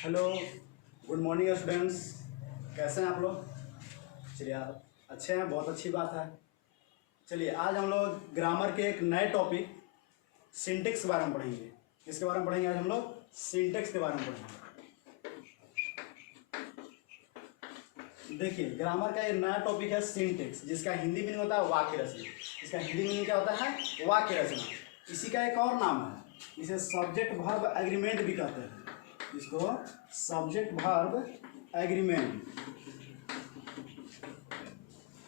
Hello, good morning students. कैसे हैं आप लोग? चलिए आप अच्छे हैं, बहुत अच्छी बात है। चलिए आज हम लोग ग्रामर के एक नए टॉपिक सिंटेक्स के बारे में पढ़ेंगे। किसके बारे में पढ़ेंगे? आज हम लोग सिंटेक्स के बारे में पढ़ेंगे। देखिए, ग्रामर का ये नया टॉपिक है सिंटेक्स, जिसका हिंदी मीनिंग होता है वाक्य रचना। इसका हिंदी मीनिंग क्या होता है? वाक्य रचना। इसी का एक और नाम है, इसे सब्जेक्ट वर्ब एग्रीमेंट भी कहते हैं। इसको सब्जेक्ट वर्ब एग्रीमेंट।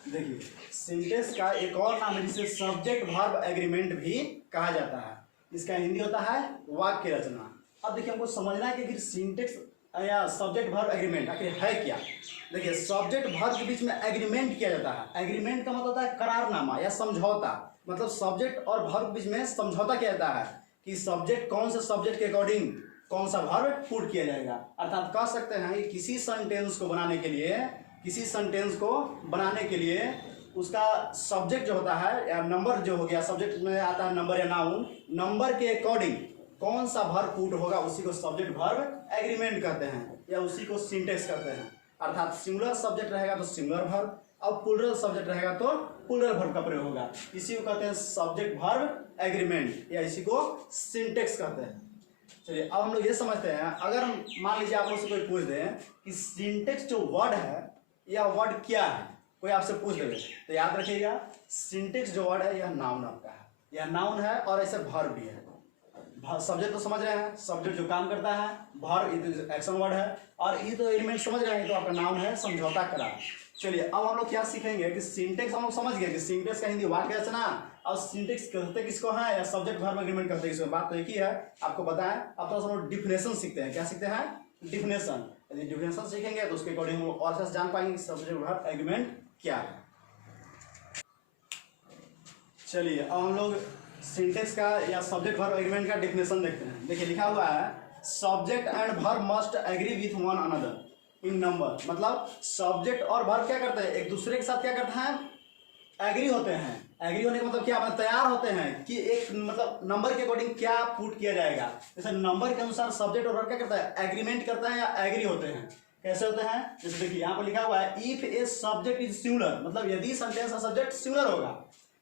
देखिए, सिंटेक्स का एक और नाम है जिसे सब्जेक्ट वर्ब एग्रीमेंट भी कहा जाता है। इसका हिंदी होता है वाक्य रचना। अब देखिए, हमको समझना है कि आखिर सिंटेक्स या सब्जेक्ट वर्ब एग्रीमेंट आखिर है क्या। देखिए, सब्जेक्ट वर्ब के बीच में एग्रीमेंट किया जाता है। एग्रीमेंट का मतलब होता है करारनामा या समझौता। मतलब सब्जेक्ट और वर्ब के बीच में समझौता किया जाता है कि सब्जेक्ट कौन से सब्जेक्ट के अकॉर्डिंग कौन सा वर्ब पुट किया जाएगा। अर्थात कह सकते हैं कि किसी सेंटेंस को बनाने के लिए उसका सब्जेक्ट जो होता है या नंबर जो हो गया, सब्जेक्ट में आता है नंबर या नाउन, नंबर के अकॉर्डिंग कौन सा वर्ब पुट होगा उसी को सब्जेक्ट वर्ब एग्रीमेंट कहते हैं या उसी को सिंटेक्स कहते हैं। अर्थात सिंगुलर सब्जेक्ट रहेगा तो सिंगुलर वर्ब, अब प्लूरल सब्जेक्ट रहेगा तो प्लूरल वर्ब का प्रयोग होगा। इसी को कहते हैं सब्जेक्ट वर्ब एग्रीमेंट या इसी को सिंटेक्स कहते हैं। चलिए अब हम लोग ये समझते हैं, अगर हम मान लीजिए आप लोग से कोई पूछ दे कि सिंटेक्स जो वर्ड है यह वर्ड क्या है, कोई आपसे पूछ दे तो याद रखिएगा सिंटेक्स जो वर्ड है यह नाउन आपका है, यह नाउन है और ऐसे वर्ब भी है। सब्जेक्ट तो समझ रहे हैं, सब्जेक्ट जो काम करता है, वर्ब एक्शन वर्ड है और ये तो एलिमेंट समझ रहे हैं, तो आपका नाउन है समझौता करा। चलिए अब हम लोग क्या सीखेंगे कि सिंटेक्स हम लोग समझ गए कि सिंटेक्स का हिंदी वाक्य रचना और सिंटेक्स कहते किसको है या सब्जेक्ट वर्ब एग्रीमेंट कहते किसको, बात तो एक ही है, आपको बताएं। अब तो हम लोग डिफिनेशन सीखते हैं। क्या सीखते हैं? डिफिनेशन। यदि डिफिनेशन सीखेंगे तो उसके अकॉर्डिंग हम और से जान पाएंगे कि सब्जेक्ट वर्ब एग्रीमेंट क्या है। चलिए अब हम लोग सिंटेक्स का या सब्जेक्ट वर्ब एग्रीमेंट का डिफिनेशन देखते हैं। देखिए लिखा हुआ है subject and verb must agree with one another in number. मतलब सब्जेक्ट और वर्ब क्या करते हैं? एक दूसरे के साथ क्या करते हैं? एग्री होते हैं। एग्री होने का मतलब क्या? मतलब तैयार होते हैं कि एक मतलब नंबर के अकॉर्डिंग क्या पुट किया जाएगा। जैसे नंबर के अनुसार सब्जेक्ट और वर्ब क्या करता है? एग्रीमेंट करता है या एग्री होते हैं। कैसे होते हैं? जैसे देखिए यहाँ पर लिखा हुआ है if a subject is singular, मतलब यदि सेंटेंस का सब्जेक्ट सिंगुलर होगा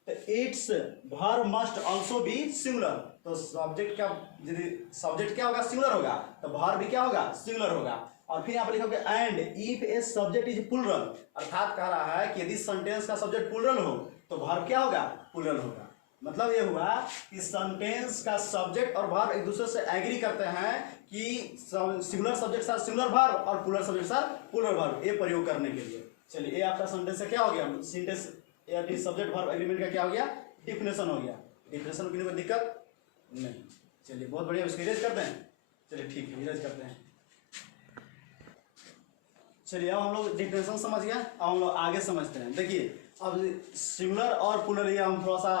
तो it's verb must also be singular. तो सब्जेक्ट का यदि सब्जेक्ट क्या होगा? सिंगुलर होगा, तो वर्ब भी क्या होगा? सिंगुलर होगा। और फिर यहाँ पर लिखोगे and if a subject is plural, अर्थात कह रहा है कि यदि सेंटेंस का सब्जेक्ट प्लूरल हो तो वर्ब क्या होगा? प्लूरल होगा। मतलब ये हुआ कि सेंटेंस का सब्जेक्ट और वर्ब एक दूसरे से एग्री करते हैं कि सिंगुलर सब्जेक्ट साथ सिंगुलर वर्ब और प्लूरल सब्जेक्ट साथ प्लूरल वर्ब, ये प्रयोग करने के लिए। चलिए ये आपका सेंटेंस से क्या हो गया? सिंटेंस या सब्जेक्ट वर्ब एग्रीमेंट का क्या हो गया? डिफिनेशन हो गया। डिफिनेशन में कोई दिक्कत नहीं। चलिए बहुत बढ़िया, इसको इरेज करते हैं। चलिए ठीक है, इरेज करते हैं। चलिए अब हम लोग डिफिनेशन समझ गए, अब हम लोग आगे समझते हैं। देखिए अब सिंगुलर और प्लूरल ये हम थोड़ा सा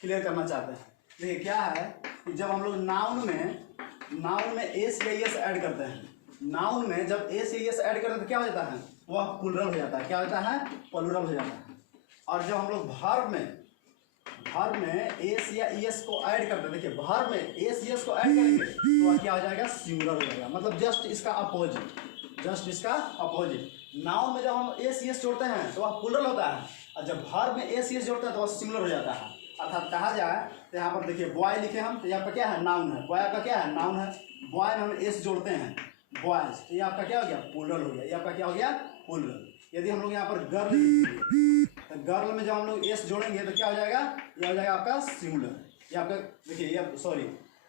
क्लियर करना चाहते हैं। देखिए क्या है कि जब हम लोग नाउन में एस या एस ऐड करते हैं, नाउन में जब एस या एस ऐड करते हैं तो क्या हो जाता है? वह प्लूरल हो जाता है। क्या होता है? प्लूरल हो जाता है। और जब हम लोग वर्ब में एस या एस को ऐड करते हैं, देखिए वर्ब में एस एस को ऐड करेंगे तो वह क्या हो जाएगा? सिंगुलर हो जाएगा। मतलब जस्ट इसका अपोजिट। नाउन में जब हम एस एस जोड़ते हैं तो वह प्लूरल होता है और जब वर्ब में एस एस जोड़ते हैं तो वह सिंगुलर हो जाता है। अर्थात कहा जाए तो यहाँ पर देखिए बॉय लिखे हम तो यहाँ पर क्या है? नाउन है। बॉय आपका क्या है? नाउन है। बॉय में हम एस जोड़ते हैं बॉयज, तो ये आपका क्या हो गया? प्लूरल हो गया। ये आपका क्या हो गया? प्लूरल। यदि हम लोग यहाँ पर गर्ल तो गर्ल में जब हम लोग एस जोड़ेंगे तो क्या हो जाएगा? ये हो जाएगा आपका सिंगुलर। ये आपका देखिए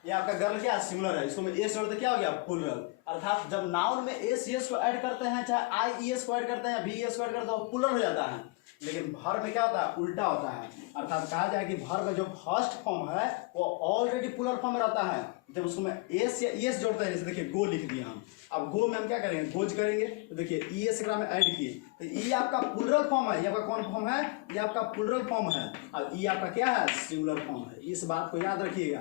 ये आपका गर्ल क्या है? सिंगुलर है। इसको में एस जोड़ते क्या हो गया? प्लूरल। अर्थात जब नाउन में एस एस को ऐड करते हैं, चाहे आई एस को ऐड करते हैं या वी एस को ऐड करते हैं, वो प्लूरल हो जाता है। लेकिन वर्ब में क्या होता है? उल्टा होता है। अर्थात कहा जाए कि वर्ब में जो फर्स्ट फॉर्म है वो ऑलरेडी प्लूरल फॉर्म में रहता है। जब उसको में एस या एस जोड़ते हैं, जैसे देखिए गो लिख दिया हम, अब गो में हम क्या करेंगे? गोज करेंगे तो देखिए ई एस में ऐड किए तो ई आपका प्लूरल फॉर्म है। ये आपका कौन फॉर्म है? ये आपका प्लूरल फॉर्म है और ई आपका क्या है? सिंगुलर फॉर्म है। इस बात को याद रखिएगा।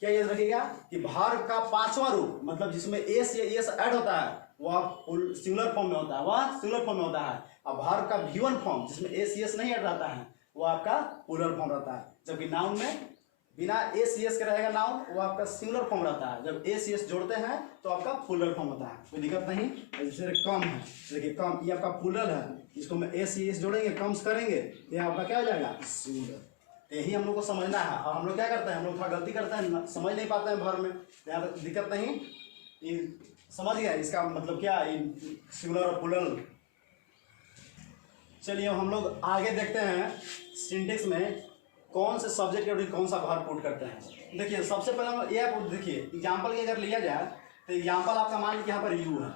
क्या याद रखिएगा कि वर्ब का पांचवा रूप, मतलब जिसमें एस या एस ऐड होता है, वह सिंगुलर फॉर्म में होता है। और वर्ब का V1 फॉर्म जिसमें एस एस नहीं ऐड रहता है, वो आपका प्लूरल फॉर्म रहता है। जबकि नाउन में बिना ए सी एस के रहेगा नाउन, वो आपका सिंगुलर फॉर्म रहता है। जब ए सी एस जोड़ते हैं तो आपका प्लूरल फॉर्म होता है, कोई दिक्कत नहीं। जैसे कम है, देखिए कम, ये आपका प्लूरल है, इसको मैं ए सी एस जोड़ेंगे, कम्स करेंगे, ये आपका क्या हो जाएगा, सिंगुलर। यही हम लोग को समझना है। और हम लोग क्या करते हैं, हम लोग थोड़ा गलती करते हैं, समझ नहीं पाते हैं भर में, यहाँ पर दिक्कत नहीं, ये समझ गया इसका मतलब क्या, सिंगुलर और प्लूरल। चलिए हम लोग आगे देखते हैं सिंटेक्स में कौन से सब्जेक्ट के कौन सा वर्ब पुट करते हैं। देखिए सबसे पहले हम ये देखिए एग्जाम्पल की अगर लिया जाए तो एग्जाम्पल आपका मान लीजिए यहाँ पर यू है,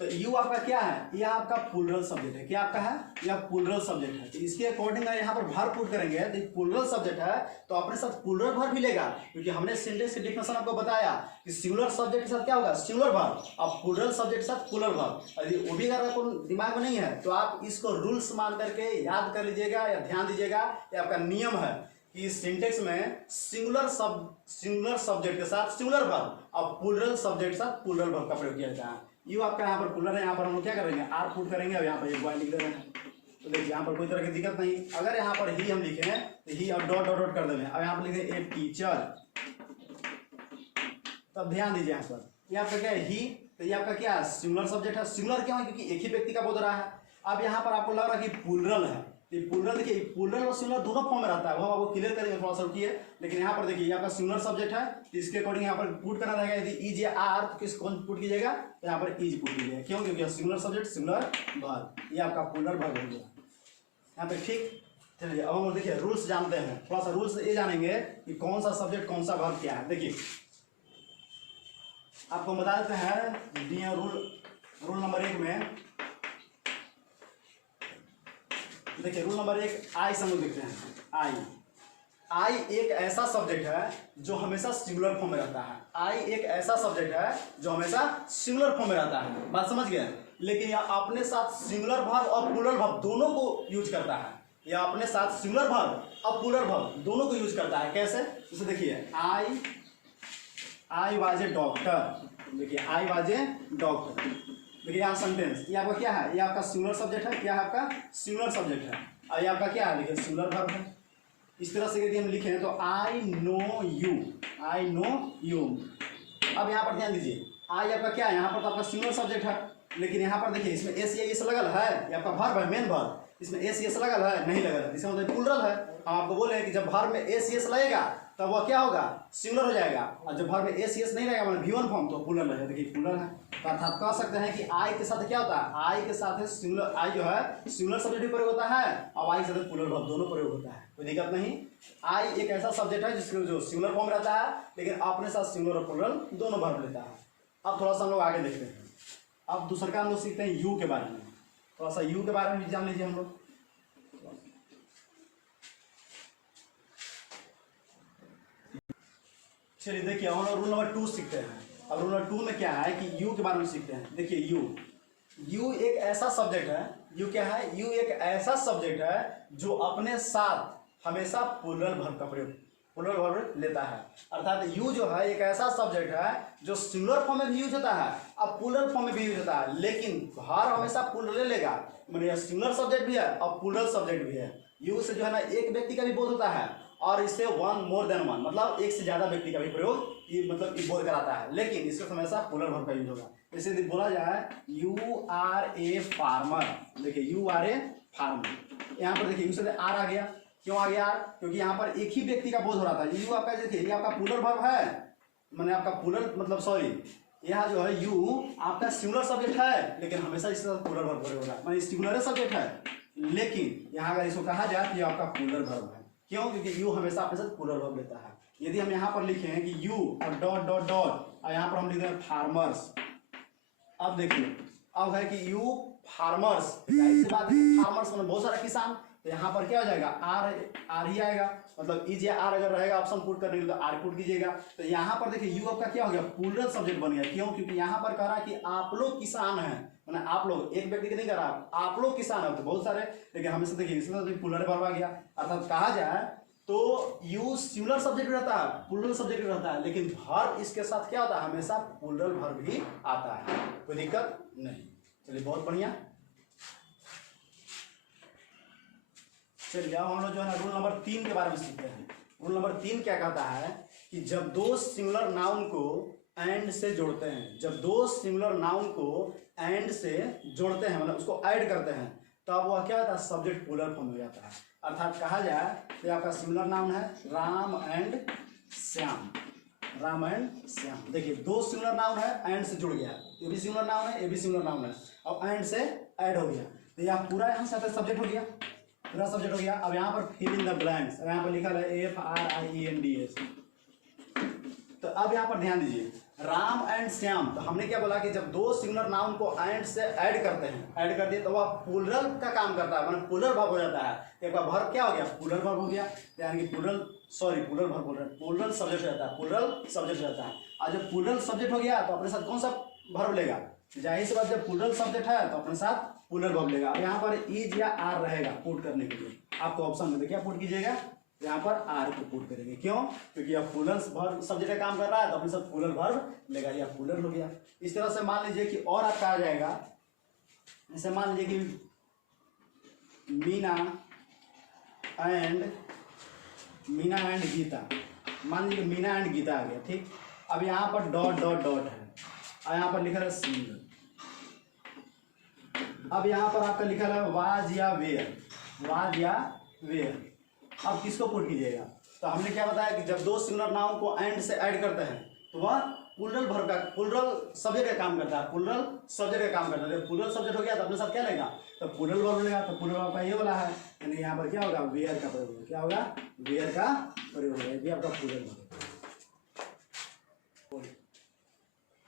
तो यू आपका क्या है, यह आपका प्लूरल सब्जेक्ट है। क्या आपका है, यह प्लूरल सब्जेक्ट है। तो इसके अकॉर्डिंग यहाँ पर वर्ब पुट करेंगे तो प्लूरल सब्जेक्ट है तो अपने साथ प्लूरल वर्ब भी लेगा, क्योंकि हमने सिंटेक्स की डेफिनेशन आपको बताया कि सिंगुलर सब्जेक्ट के साथ क्या होगा, सिंगुलर वर्ब, अब प्लूरल सब्जेक्ट के साथ प्लूरल वर्ब। यदि वो भी अगर आपको दिमाग में नहीं है तो आप इसको रूल्स मान करके याद कर लीजिएगा या ध्यान दीजिएगा। ये आपका नियम है कि सिंटेक्स में सिंगुलर सब्जेक्ट के साथ सिंगुलर वर्ब और प्लूरल सब्जेक्ट के साथ प्लूरल वर्ब का प्रयोग किया जाता है। यू आपका यहाँ पर प्लूरल है, यहाँ पर हम लोग क्या करेंगे, आर पुट करेंगे और यहाँ पर एक बॉय लिख दे रहे हैं। तो देखिए यहाँ पर कोई तरह की दिक्कत नहीं। अगर यहाँ पर ही हम लिखे हैं तो ही और डॉट डॉट डॉट कर देंगे। अब यहाँ पर लिखे ए टीचर, तब ध्यान दीजिए यहाँ पर, यहाँ पर क्या है ही, तो ये आपका क्या है, सिंगुलर सब्जेक्ट है। सिंगुलर क्यों है, क्योंकि एक ही व्यक्ति का बोल रहा है। अब यहाँ पर आपको लग रहा है कि प्लूरल है, प्लूरल देखिए प्लूरल और सिंगुलर दोनों फॉर्म में रहता है, वो हम आपको क्लियर करेंगे थोड़ा सा रुकिए। लेकिन यहाँ पर देखिए ये आपका सिंगुलर सब्जेक्ट है, तो इसके अकॉर्डिंग यहाँ पर पुट करना रहेगा। यदि इज या आर तो किस कौन पुट कीजिएगा, तो यहाँ पर इज पुट कीजिएगा। क्यों, क्योंकि सिंगुलर सब्जेक्ट सिंगुलर वर्ब, ये आपका प्लूरल वर्ब हो गया यहाँ पे, ठीक। चलिए अब हम देखिए रूल्स जानते हैं, थोड़ा सा रूल्स ये जानेंगे कि कौन सा सब्जेक्ट कौन सा वर्ब क्या है। देखिए आपको बता देते हैं रूल नंबर 1 में, देखिए रूल नंबर 1 आई से हम लोग देखते हैं। आई एक ऐसा सब्जेक्ट है जो हमेशा सिंगुलर फॉर्म में रहता है। आई एक ऐसा सब्जेक्ट है जो हमेशा सिंगुलर फॉर्म में रहता है, बात समझ गए। लेकिन यह अपने साथ सिंगुलर वर्ब और प्लूरल वर्ब दोनों को यूज करता है। यह अपने साथ सिंगुलर वर्ब और प्लूरल वर्ब दोनों को यूज करता है। कैसे, जैसे देखिए आई वाज ए डॉक्टर, देखिए आई वाज ए डॉक्टर, देखिए यहाँ सेंटेंस, ये आपका क्या है, ये आपका सिंगुलर सब्जेक्ट है। क्या है आपका, सिंगुलर सब्जेक्ट है। और ये आपका क्या है, देखिए सिंगुलर वर्ब है। इस तरह से यदि हम लिखें तो आई नो यू। अब यहाँ पर ध्यान दीजिए, आई आपका क्या है, यहाँ पर तो आपका सिंगुलर सब्जेक्ट है, लेकिन यहाँ पर देखिए इसमें एस या एस लगल है, ये आपका वर्ब है, मेन वर्ब। इसमें एस एस लगल है, नहीं लगल है, इसका मतलब प्लूरल है। हम आपको बोले कि जब वर्ब में एस एस लगेगा तब वह क्या होगा, सिंगुलर हो जाएगा। और जब वर्ब में एस एस नहीं रहेगा मतलब V1 फॉर्म, तो प्लूरल है। देखिए प्लूरल है, तो अर्थात कह सकते हैं कि आई के साथ क्या होता है, आई के साथ सिंगुलर, आई जो है सिंगुलर सब्जेक्ट भी प्रयोग होता है और आई के साथ प्लूरल वर्ब दोनों प्रयोग होता है, कोई दिक्कत नहीं। आई एक ऐसा सब्जेक्ट है जिसके जो सिंगुलर फॉर्म रहता है, लेकिन अपने साथ सिंगुलर और प्लूरल दोनों वर्ब लेता है। अब थोड़ा सा हम लोग आगे देखते हैं। अब दूसरा का हम लोग सीखते हैं यू के बारे में, थोड़ा सा यू के बारे में भी जान लीजिए हम लोग। चलिए देखिए हम लोग रूल नंबर 2 सीखते हैं। अब रूल नंबर 2 में क्या है कि यू के बारे में सीखते हैं। देखिए यू एक ऐसा सब्जेक्ट है, यू क्या है, यू एक ऐसा सब्जेक्ट है जो अपने साथ हमेशा प्लूरल वर्ब का प्रयोग, प्लूरल वर्ब लेता है। अर्थात यू जो है एक ऐसा सब्जेक्ट है जो सिंगुलर फॉर्म में भी यूज होता है और प्लूरल फॉर्म में भी यूज होता है, लेकिन वर्ब हमेशा प्लूरल ले लेगा। मतलब सिंगुलर सब्जेक्ट भी है और प्लूरल सब्जेक्ट भी है। यू से जो है ना एक व्यक्ति का भी बोध होता है और इससे वन मोर देन वन, मतलब एक से ज्यादा व्यक्ति का भी प्रयोग मतलब बोध कराता है, लेकिन इसका हमेशा प्लूरल वर्ब का यूज होगा। जैसे बोला जाए यू आर ए फार्मर, देखिए यू आर ए फार्मर, यहाँ पर देखिए यू से आर आ गया। क्यों आ गया आर, क्योंकि यहाँ पर एक ही व्यक्ति का बोध हो रहा था। यू आपका देखिए ये आपका प्लूरल वर्ब है, मैंने आपका प्लूरल मतलब सॉरी यहाँ जो है यू आपका सिंगुलर सब्जेक्ट है, लेकिन हमेशा इसके साथ प्लूरल वर्ब प्रयोग हो रहा है, मतलब सिंगुलर सब्जेक्ट है, लेकिन यहाँ अगर इसको कहा जाए तो ये आपका प्लूरल वर्ब है। क्यों, क्योंकि यू हमेशा अपने साथ प्लूरल वर्ब लेता है। यदि हम यहाँ पर लिखें कि यू और डॉट डॉट डॉट और यहाँ पर हम लिख दें फार्मर्स। अब देखिए अब है कि यू फार्मर्स, जाहिर सी बात है फार्मर्स मतलब बहुत सारा किसान, तो यहाँ पर क्या हो जाएगा, आर ही आएगा। मतलब इज या आर अगर रहेगा ऑप्शन पुट करने के लिए तो आर पुट कीजिएगा। तो यहाँ पर देखिए यू आपका क्या हो गया, प्लूरल सब्जेक्ट बन गया। क्यों, क्योंकि यहाँ पर कह रहा है कि आप लोग किसान हैं, मैंने आप लोग एक व्यक्ति के नहीं कह रहा, आप लोग किसान हैं तो बहुत सारे, लेकिन हमेशा देखिए इसमें प्लूरल वर्ब आ गया। अर्थात कहा जाए तो यू सिंगुलर सब्जेक्ट रहता है, प्लूरल सब्जेक्ट रहता है, लेकिन वर्ब इसके साथ क्या होता है, हमेशा प्लूरल वर्ब ही आता है, कोई दिक्कत नहीं। चलिए बहुत बढ़िया। चलिए अब हम लोग जो है ना रूल नंबर 3 के बारे में सीखते हैं। रूल नंबर 3 क्या कहता है कि जब दो सिंगुलर नाउन को एंड से जोड़ते हैं, जब दो सिंगुलर नाउन को एंड से जोड़ते हैं मतलब उसको ऐड करते हैं तब वह क्या होता है, सब्जेक्ट प्लूरल फॉर्म हो जाता है। अर्थात कहा जाए तो आपका सिंगुलर नाउन है राम एंड श्याम, राम एंड श्याम। देखिए दो सिंगुलर नाउन है एंड से जुड़ गया, ये भी सिंगुलर नाउन है, ये भी सिंगुलर नाउन है, अब एंड से ऐड हो गया तो यह पूरा यहाँ से सब्जेक्ट हो गया, पूरा सब्जेक्ट हो गया। अब यहाँ पर फिल इन द ब्लैंक्स, अब यहाँ पर लिखा है FRIENDS। तो अब यहाँ पर ध्यान दीजिए राम एंड श्याम, तो हमने क्या बोला कि जब दो सिंगुलर नाउन को एंड से ऐड करते हैं, ऐड कर दिए तो वह प्लूरल का काम करता है, मतलब प्लूरल वर्ब हो जाता है। एक बार वर्ब क्या हो गया, प्लूरल वर्ब हो गया, यानी कि प्लूरल वर्ब बोल रहे हैं, प्लूरल सब्जेक्ट हो जाता है, प्लूरल सब्जेक्ट हो जाता है। और जब प्लूरल सब्जेक्ट हो गया तो अपने साथ कौन सा वर्ब लेगा, जाहिर सी बात जब प्लूरल सब्जेक्ट है तो अपने साथ प्लूरल वर्ब लेगा। अब यहाँ पर इज या आर रहेगा पुट करने के लिए, आपको ऑप्शन में देखिए पुट कीजिएगा, यहाँ पर आर को पुट करेंगे, क्यों, क्योंकि यह प्लूरल वर्ब सब्जेक्ट का काम कर रहा है तो अपने साथ प्लूरल वर्ब लेगा, यह प्लूरल हो गया। इस तरह से मान लीजिए कि और आपका आ जाएगा, जैसे मान लीजिए कि मीना एंड गीता, मान लीजिए मीना एंड गीता आ गया, ठीक। अब यहाँ पर डॉट डॉट डॉट है और यहाँ पर लिखा है सिंगल। अब यहाँ पर आपका लिखा है वाज या वेयर, वाज या वेयर। अब किसको पुट कीजिएगा, तो हमने क्या बताया कि जब दो सिंगुलर नाउन को एंड से ऐड करते हैं तो वह प्लूरल वर्ब का, प्लूरल सब्जेक्ट का काम करता है, प्लूरल सब्जेक्ट का काम करता है। जब प्लूरल सब्जेक्ट हो गया तो अपने साथ क्या लेगा, तो प्लूरल वर्ब लेगा, तो प्लूरल वर्ब का ये वाला है, यानी यहाँ पर क्या होगा, वेयर का प्रयोग होगा, क्या होगा, वेयर का प्रयोग होगा, ये आपका प्लूरल वर्ब।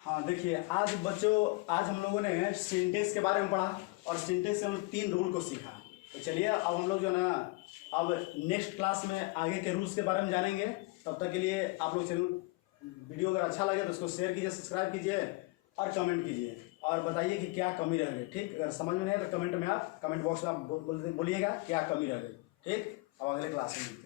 हाँ देखिए आज बच्चों, आज हम लोगों ने सिंटेक्स के बारे में पढ़ा और सिंटेक्स से हम 3 रूल को सीखा। तो चलिए अब हम लोग जो है ना अब नेक्स्ट क्लास में आगे के रूल्स के बारे में जानेंगे। तब तक के लिए आप लोग चैनल वीडियो अगर अच्छा लगे तो उसको शेयर कीजिए, सब्सक्राइब कीजिए और कमेंट कीजिए और बताइए कि क्या कमी रह गई, ठीक। अगर समझ में नहीं है तो कमेंट में आप कमेंट बॉक्स में आप बोलिएगा क्या कमी रह गई, ठीक। अब अगले क्लास में मिलते हैं।